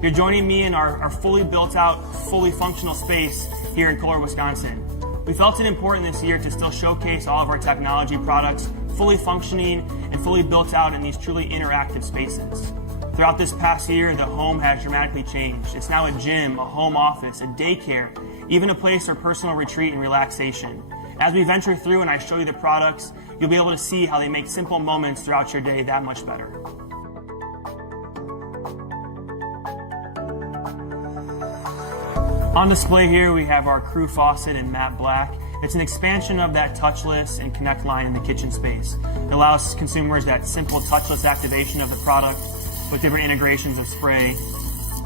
You're joining me in our fully built out, fully functional space here in Kohler, Wisconsin. We felt it important this year to still showcase all of our technology products fully functioning and fully built out in these truly interactive spaces. Throughout this past year, the home has dramatically changed. It's now a gym, a home office, a daycare, even a place for personal retreat and relaxation. As we venture through and I show you the products, you'll be able to see how they make simple moments throughout your day that much better. On display here we have our Crew faucet in matte black. It's an expansion of that touchless and connect line in the kitchen space. It allows consumers that simple touchless activation of the product with different integrations of spray.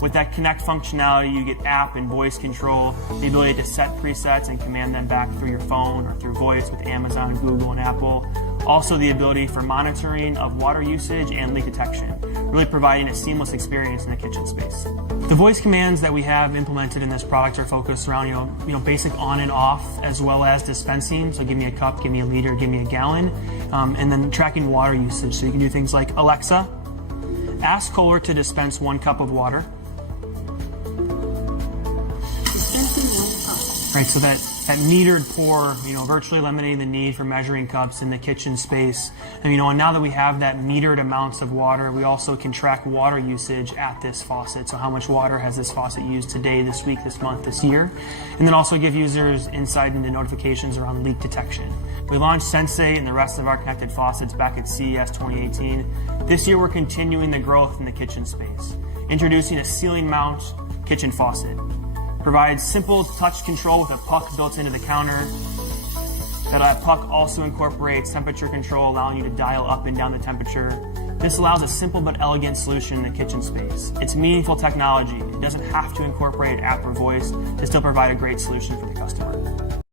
With that connect functionality, you get app and voice control, the ability to set presets and command them back through your phone or through voice with Amazon, Google, and Apple. Also the ability for monitoring of water usage and leak detection, really providing a seamless experience in the kitchen space. The voice commands that we have implemented in this product are focused around basic on and off, as well as dispensing. So give me a cup, give me a liter, give me a gallon, and then tracking water usage. So you can do things like, Alexa, ask Kohler to dispense 1 cup of water. Right, so that metered pour, virtually eliminating the need for measuring cups in the kitchen space. And now that we have that metered amounts of water, we also can track water usage at this faucet. So how much water has this faucet used today, this week, this month, this year? And then also give users insight into notifications around leak detection. We launched Sensei and the rest of our connected faucets back at CES 2018. This year we're continuing the growth in the kitchen space, introducing a ceiling mount kitchen faucet. Provides simple touch control with a puck built into the counter. That puck also incorporates temperature control, allowing you to dial up and down the temperature. This allows a simple but elegant solution in the kitchen space. It's meaningful technology. It doesn't have to incorporate app or voice to still provide a great solution for the customer.